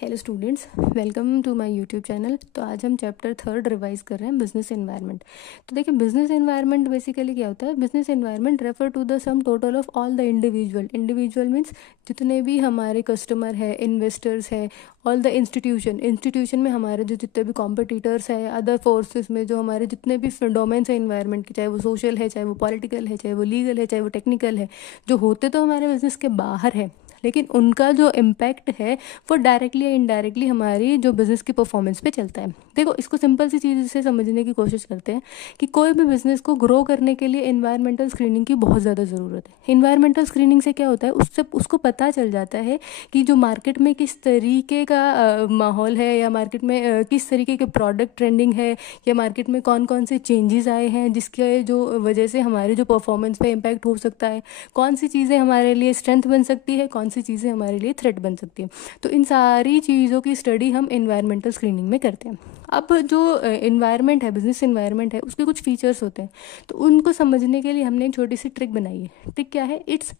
Hello students, welcome to my YouTube channel. तो आज हम चैप्टर 3 रिवाइज कर रहे हैं, बिजनेस एनवायरनमेंट। तो देखिए, बिजनेस एनवायरनमेंट बेसिकली क्या होता है। Business environment refer to the sum total of all the individual means जितने भी हमारे कस्टमर है, इन्वेस्टर्स है, ऑल द इंस्टीट्यूशन में हमारे जो जितने भी कॉम्पिटिटर्स है, अदर फोर्सेस में जो हमारे जितने भी डोमेन्स है इन्वायरमेंट के, चाहे वो सोशल है, चाहे वो पॉलिटिकल है, चाहे वो लीगल है, चाहे वो टेक्निकल है, जो होते तो हमारे बिजनेस के बाहर है, लेकिन उनका जो इम्पैक्ट है वो डायरेक्टली या इनडायरेक्टली हमारी जो बिज़नेस की परफॉर्मेंस पे चलता है। देखो, इसको सिंपल सी चीज़ से समझने की कोशिश करते हैं कि कोई भी बिज़नेस को ग्रो करने के लिए इन्वायरमेंटल स्क्रीनिंग की बहुत ज़्यादा ज़रूरत है। इन्वायरमेंटल स्क्रीनिंग से क्या होता है, उससे उसको पता चल जाता है कि जो मार्केट में किस तरीके का माहौल है, या मार्केट में किस तरीके के प्रोडक्ट ट्रेंडिंग है, या मार्केट में कौन कौन से चेंजेस आए हैं जिसके जो वजह से हमारे जो परफॉर्मेंस पे इम्पैक्ट हो सकता है, कौन सी चीज़ें हमारे लिए स्ट्रेंथ बन सकती है, कौन सी चीज़ें हमारे लिए थ्रेट बन सकती हैं। तो इन सारी चीज़ों की स्टडी हम इन्वायरमेंटल स्क्रीनिंग में करते हैं। अब जो इन्वायरमेंट है, बिजनेस इन्वायरमेंट है, उसके कुछ फीचर्स होते हैं। तो उनको समझने के लिए हमने एक छोटी सी ट्रिक बनाई है। ट्रिक क्या है? इट्स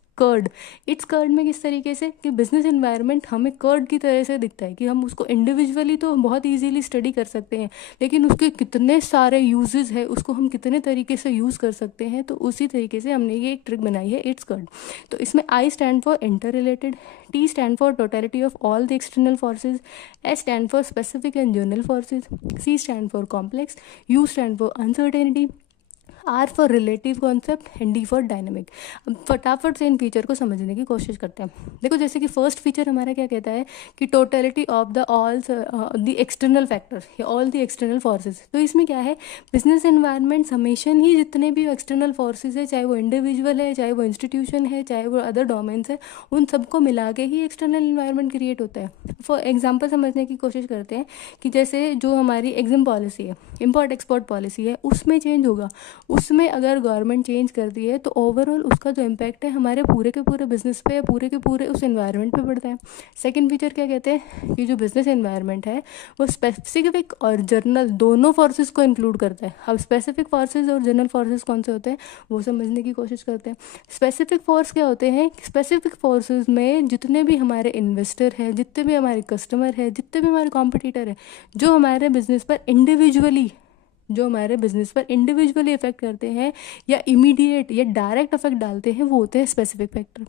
कर्ड में किस तरीके से कि बिजनेस इन्वायरमेंट हमें कर्ड की तरह से दिखता है, कि हम उसको इंडिविजुअली तो बहुत इजीली स्टडी कर सकते हैं, लेकिन उसके कितने सारे यूजेस है, उसको हम कितने तरीके से यूज़ कर सकते हैं। तो उसी तरीके से हमने ये एक ट्रिक बनाई है, इट्स कर्ड। तो इसमें I stand for interrelated, T stand for totality of all the external forces, S stand for specific and general forces, C stand for complex, U stand for uncertainty, R for relative concept and D for dynamic. अब फटाफट से इन feature को समझने की कोशिश करते हैं। देखो, जैसे कि फर्स्ट फीचर हमारा क्या कहता है कि totality of the all the external factor या ऑल द एक्सटर्नल फोर्सेज। तो इसमें क्या है, बिजनेस एनवायरनमेंट हमेशा ही जितने भी एक्सटर्नल फोर्सेज है, चाहे वो इंडिविजुअल है, चाहे वो इंस्टीट्यूशन है, चाहे वो अदर डोमेन्स है, उन सबको मिला के ही एक्सटर्नल इन्वायरमेंट क्रिएट होता है। फॉर एग्जाम्पल समझने की कोशिश करते हैं कि जैसे जो हमारी एग्जिम पॉलिसी है, इम्पोर्ट एक्सपोर्ट पॉलिसी है, उसमें चेंज होगा। उसमें अगर गवर्नमेंट चेंज करती है तो ओवरऑल उसका जो इम्पैक्ट है हमारे पूरे के पूरे बिजनेस पे या पूरे के पूरे उस एनवायरनमेंट पे पड़ता है। सेकंड फीचर क्या कहते हैं कि जो बिजनेस एनवायरनमेंट है वो स्पेसिफिक और जर्नल दोनों फोर्सेस को इंक्लूड करता है। अब स्पेसिफिक फोर्सेस और जनरल फोर्सेस कौन से होते हैं वो समझने की कोशिश करते हैं। स्पेसिफिक फोर्स क्या होते हैं? स्पेसिफिक फोर्सेस में जितने भी हमारे इन्वेस्टर हैं, जितने भी हमारे कस्टमर हैं, जितने भी हमारे कॉम्पिटिटर हैं, जो हमारे बिजनेस पर इंडिविजुअली इफेक्ट करते हैं या इमीडिएट या डायरेक्ट इफेक्ट डालते हैं, वो होते हैं स्पेसिफिक फैक्टर।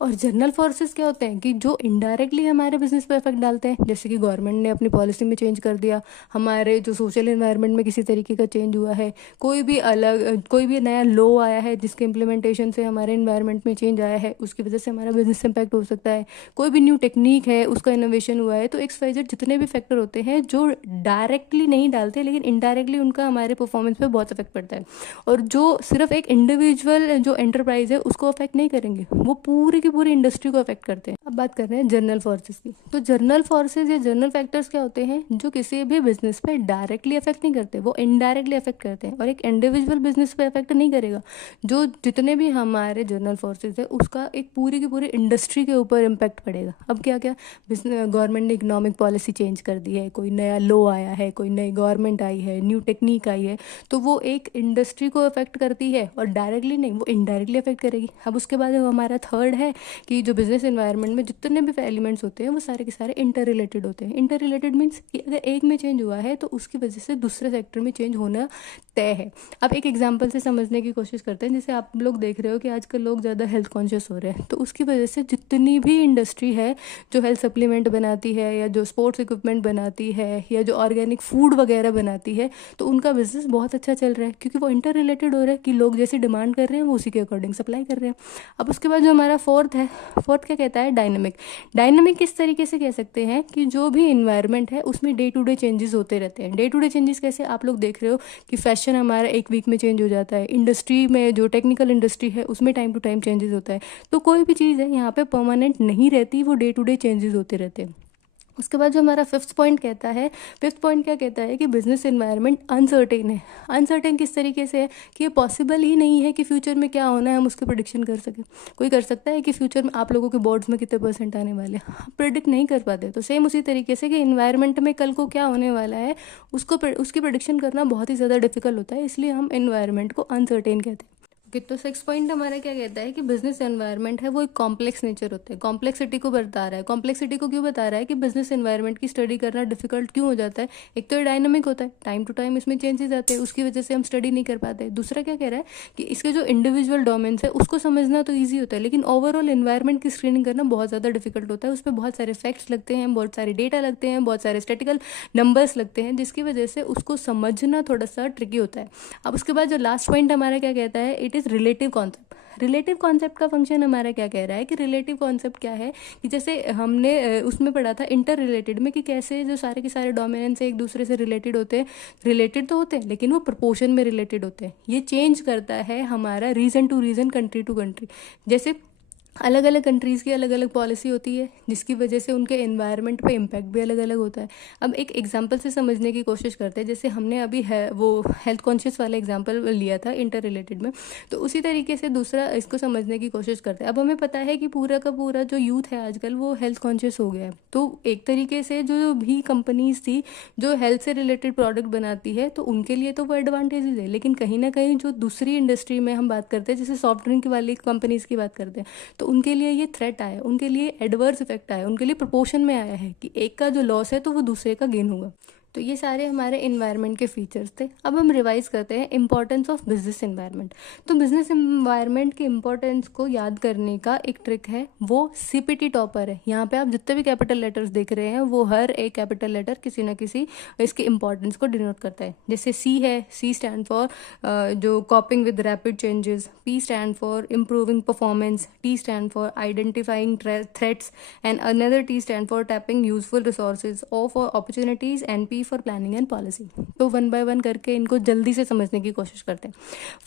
और जनरल फोर्सेस क्या होते हैं कि जो इनडायरेक्टली हमारे बिजनेस पे इफेक्ट डालते हैं, जैसे कि गवर्नमेंट ने अपनी पॉलिसी में चेंज कर दिया, हमारे जो सोशल एनवायरनमेंट में किसी तरीके का चेंज हुआ है, कोई भी नया लॉ आया है जिसके इम्प्लीमेंटेशन से हमारे इन्वायरमेंट में चेंज आया है, उसकी वजह से हमारा बिजनेस इम्पैक्ट हो सकता है। कोई भी न्यू टेक्निक है, उसका इनोवेशन हुआ है। तो XYZ जितने भी फैक्टर होते हैं जो डायरेक्टली नहीं डालते लेकिन इनडायरेक्टली उनका हमारे परफॉर्मेंस पे बहुत इफेक्ट पड़ता है, और जो सिर्फ एक इंडिविजुअल जो एंटरप्राइज है उसको अफेक्ट नहीं करेंगे, वो पूरी की पूरी इंडस्ट्री को अफेक्ट करते हैं। अब बात कर रहे हैं जनरल फोर्सेस की। तो जनरल फोर्सेस या जनरल फैक्टर्स क्या होते हैं जो किसी भी बिजनेस पे डायरेक्टली अफेक्ट नहीं करते, वो इनडायरेक्टली अफेक्ट करते हैं, और एक इंडिविजुअल बिजनेस पे अफेक्ट नहीं करेगा। जो जितने भी हमारे जनरल फोर्सेस है उसका एक पूरी की पूरी इंडस्ट्री के ऊपर इम्पैक्ट पड़ेगा। अब क्या क्या, गवर्नमेंट ने इकोनॉमिक पॉलिसी चेंज कर दी है, कोई नया लॉ आया है, कोई नई गवर्नमेंट आई है, न्यू टेक्निक आई है, तो वो एक इंडस्ट्री को अफेक्ट करती है और डायरेक्टली नहीं, वो इनडायरेक्टली अफेक्ट करेगी। अब उसके बाद हमारा थर्ड है कि जो बिजनेस एनवायरनमेंट में जितने भी एलिमेंट्स होते हैं वो सारे के सारे इंटर रिलेटेड होते हैं। इंटर रिलेटेड मीन्स कि अगर एक में चेंज हुआ है तो उसकी वजह से दूसरे सेक्टर में चेंज होना तय है। अब एक एग्जांपल से समझने की कोशिश करते हैं। जैसे आप लोग देख रहे हो कि आजकल लोग ज़्यादा हेल्थ कॉन्शियस हो रहे हैं, तो उसकी वजह से जितनी भी इंडस्ट्री है जो हेल्थ सप्लीमेंट बनाती है, या जो स्पोर्ट्स इक्विपमेंट बनाती है, या जो ऑर्गेनिक फूड वगैरह बनाती है, तो उनका बिजनेस बहुत अच्छा चल रहा है, क्योंकि वो इंटर रिलेटेड हो रहा है कि लोग जैसी डिमांड कर रहे हैं वो उसी के अकॉर्डिंग सप्लाई कर रहे हैं। अब उसके बाद जो हमारा फोर्थ क्या कहता है? डायनेमिक। डायनेमिक किस तरीके से कह सकते हैं कि जो भी इन्वायरमेंट है उसमें डे टू डे चेंजेस होते रहते हैं। डे टू डे चेंजेस कैसे? आप लोग देख रहे हो कि फैशन हमारा एक वीक में चेंज हो जाता है, इंडस्ट्री में जो टेक्निकल इंडस्ट्री है उसमें टाइम टू टाइम चेंजेस होता है। तो कोई भी चीज़ है यहाँ पे परमानेंट नहीं रहती, वो डे टू डे चेंजेस होते रहते हैं। उसके बाद जो हमारा फिफ्थ पॉइंट क्या कहता है कि बिजनेस एनवायरनमेंट अनसर्टेन है। अनसर्टेन किस तरीके से है कि ये पॉसिबल ही नहीं है कि फ्यूचर में क्या होना है हम उसकी प्रिडिक्शन कर सकें। कोई कर सकता है कि फ्यूचर में आप लोगों के बोर्ड्स में कितने परसेंट आने वाले हैं, प्रिडिक्ट नहीं कर पाते। तो सेम उसी तरीके से कि इन्वायरमेंट में कल को क्या होने वाला है उसकी प्रिडिक्शन करना बहुत ही ज़्यादा डिफिकल्ट होता है, इसलिए हम इन्वायरमेंट को अनसर्टेन कहते हैं। ओके, तो सिक्स पॉइंट हमारा क्या कहता है कि बिजनेस एनवायरनमेंट है वो एक कॉम्प्लेक्स नेचर होता है, कॉम्प्लेक्सिटी को बता रहा है। कॉम्प्लेक्सिटी को क्यों बता रहा है कि बिजनेस एनवायरनमेंट की स्टडी करना डिफिकल्ट क्यों हो जाता है? एक तो ये डायनामिक होता है, टाइम टू टाइम इसमें चेंजेस आते हैं, उसकी वजह से हम स्टडी नहीं कर पाते। दूसरा क्या कह रहा है कि इसके जो इंडिविजुअल डोमेन्स है उसको समझना तो ईजी होता है, लेकिन ओवरऑल एनवायरनमेंट की स्क्रीनिंग करना बहुत ज़्यादा डिफिकल्ट होता है। उस पर बहुत सारे फैक्ट्स लगते हैं, बहुत सारे डेटा लगते हैं, बहुत सारे स्टेटिकल नंबर्स लगते हैं, जिसकी वजह से उसको समझना थोड़ा सा ट्रिकी होता है। अब उसके बाद जो लास्ट पॉइंट हमारा क्या कहता है, it is relative concept. Relative concept का फंक्शन हमारा क्या कह रहा है कि रिलेटिव कॉन्सेप्ट क्या है कि जैसे हमने उसमें पढ़ा था इंटर रिलेटेड में कि कैसे जो सारे के सारे डोमिनेंस एक दूसरे से रिलेटेड होते हैं। रिलेटेड तो होते हैं लेकिन वो प्रोपोर्शन में रिलेटेड होते हैं। ये चेंज करता है हमारा region to region, country to country. जैसे अलग अलग कंट्रीज़ की अलग अलग पॉलिसी होती है, जिसकी वजह से उनके एनवायरनमेंट पे इम्पैक्ट भी अलग अलग होता है। अब एक एग्जांपल से समझने की कोशिश करते हैं। जैसे हमने अभी है वो हेल्थ कॉन्शियस वाला एग्जांपल लिया था इंटर रिलेटेड में, तो उसी तरीके से दूसरा इसको समझने की कोशिश करते हैं। अब हमें पता है कि पूरा का पूरा जो यूथ है आजकल वो हेल्थ कॉन्शियस हो गया है, तो एक तरीके से जो भी कंपनीज थी जो हेल्थ से रिलेटेड प्रोडक्ट बनाती है तो उनके लिए तो वो एडवांटेजेस है, लेकिन कहीं ना कहीं जो दूसरी इंडस्ट्री में हम बात करते हैं, जैसे सॉफ्ट ड्रिंक वाली कंपनीज की बात करते हैं, तो उनके लिए ये थ्रेट आया, उनके लिए एडवर्स इफेक्ट आया, उनके लिए प्रोपोर्शन में आया है कि एक का जो लॉस है तो वो दूसरे का गेन होगा। तो ये सारे हमारे इन्वायरमेंट के फीचर्स थे। अब हम रिवाइज करते हैं इंपॉर्टेंस ऑफ बिजनेस इन्वायरमेंट। तो बिजनेस इन्वायरमेंट की इंपॉर्टेंस को याद करने का एक ट्रिक है, वो सीपीटी टॉपर है। यहाँ पे आप जितने भी कैपिटल लेटर्स देख रहे हैं वो हर एक कैपिटल लेटर किसी ना किसी इसके इंपॉर्टेंस को डिनोट करता है। जैसे सी है, सी स्टैंड फॉर जो coping with rapid changes, P stand for improving performance, T stand for identifying threats, and another T stand for tapping useful resources, O for opportunities, and P for planning and policy. तो one by one करके इनको जल्दी से समझने की कोशिश करते हैं।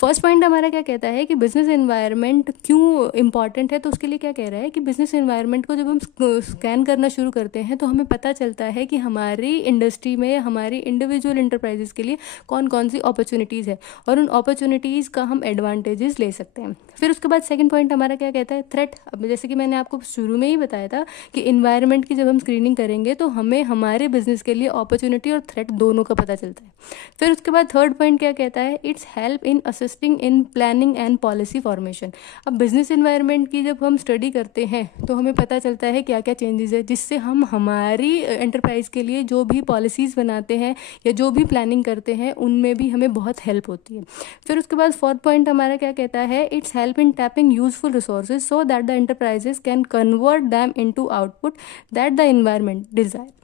फर्स्ट पॉइंट हमारा क्या कहता है कि बिजनेस एनवायरनमेंट क्यों इंपॉर्टेंट है, तो उसके लिए क्या कह रहा है कि बिजनेस एनवायरनमेंट को जब हम स्कैन करना शुरू करते हैं तो हमें पता चलता है कि हमारी इंडस्ट्री में, हमारी इंडिविजुअल इंटरप्राइजेस के लिए कौन कौन सी अपॉर्चुनिटीज़ है और उन अपॉर्चुनिटीज़ का हम एडवांटेजेस ले सकते हैं। फिर उसके बाद सेकंड पॉइंट हमारा क्या कहता है, थ्रेट। अब जैसे कि मैंने आपको शुरू में ही बताया था कि इन्वायरमेंट की जब हम स्क्रीनिंग करेंगे तो हमें हमारे बिजनेस के लिए अपॉर्चुनिटी और थ्रेट दोनों का पता चलता है। फिर उसके बाद थर्ड पॉइंट क्या कहता है, it's help in assisting in planning and policy formation. अब बिजनेस इन्वायरमेंट की जब हम स्टडी करते हैं तो हमें पता चलता है क्या क्या चेंजेस है, जिससे हम हमारी एंटरप्राइज के लिए जो भी पॉलिसीज़ बनाते हैं या जो भी प्लानिंग करते हैं उनमें भी हमें बहुत हेल्प होती है। फिर उसके बाद फोर्थ पॉइंट हमारा क्या कहता है, it's help in tapping useful resources so that the enterprises can convert them into output that the environment desire.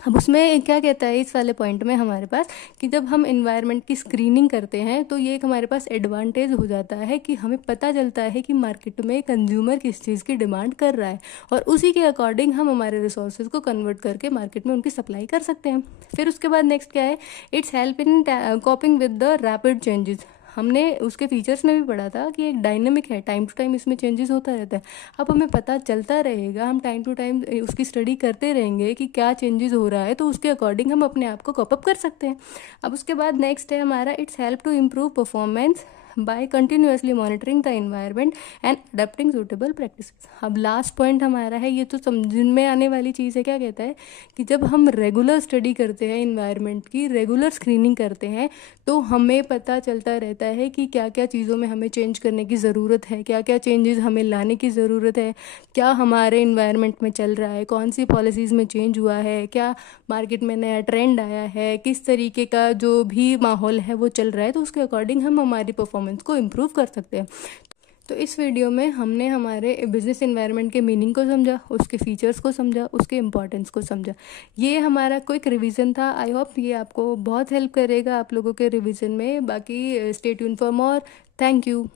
अब उसमें क्या कहता है इस वाले पॉइंट में हमारे पास कि जब हम इन्वायरमेंट की स्क्रीनिंग करते हैं तो ये एक हमारे पास एडवांटेज हो जाता है कि हमें पता चलता है कि मार्केट में कंज्यूमर किस चीज़ की डिमांड कर रहा है और उसी के अकॉर्डिंग हम हमारे रिसोर्सेज को कन्वर्ट करके मार्केट में उनकी सप्लाई कर सकते हैं। फिर उसके बाद नेक्स्ट क्या है, it's help in कॉपिंग with the rapid changes. हमने उसके फीचर्स में भी पढ़ा था कि एक डायनेमिक है, टाइम टू टाइम इसमें चेंजेस होता रहता है। अब हमें पता चलता रहेगा, हम टाइम टू टाइम उसकी स्टडी करते रहेंगे कि क्या चेंजेस हो रहा है, तो उसके अकॉर्डिंग हम अपने आप को कॉप अप कर सकते हैं। अब उसके बाद नेक्स्ट है हमारा, it's help to improve performance by continuously monitoring the environment and adapting suitable practices. अब लास्ट पॉइंट हमारा है, ये तो समझ में आने वाली चीज़ है, क्या कहता है कि जब हम रेगुलर स्टडी करते हैं एनवायरनमेंट की, रेगुलर स्क्रीनिंग करते हैं, तो हमें पता चलता रहता है कि क्या क्या चीज़ों में हमें चेंज करने की ज़रूरत है, क्या क्या चेंजेस हमें लाने की ज़रूरत है, क्या हमारे इन्वायरमेंट में चल रहा है, कौन सी पॉलिसीज़ में चेंज हुआ है, क्या मार्केट में नया ट्रेंड आया है, किस तरीके का जो भी माहौल है वो चल रहा है, तो उसके अकॉर्डिंग हम हमारी परफॉर्मेंस को इम्प्रूव कर सकते हैं। तो इस वीडियो में हमने हमारे बिजनेस एनवायरनमेंट के मीनिंग को समझा, उसके फीचर्स को समझा, उसके इम्पॉर्टेंस को समझा। ये हमारा क्विक रिवीजन था। आई होप ये आपको बहुत हेल्प करेगा आप लोगों के रिवीजन में। बाकी stay tune for more. Thank you.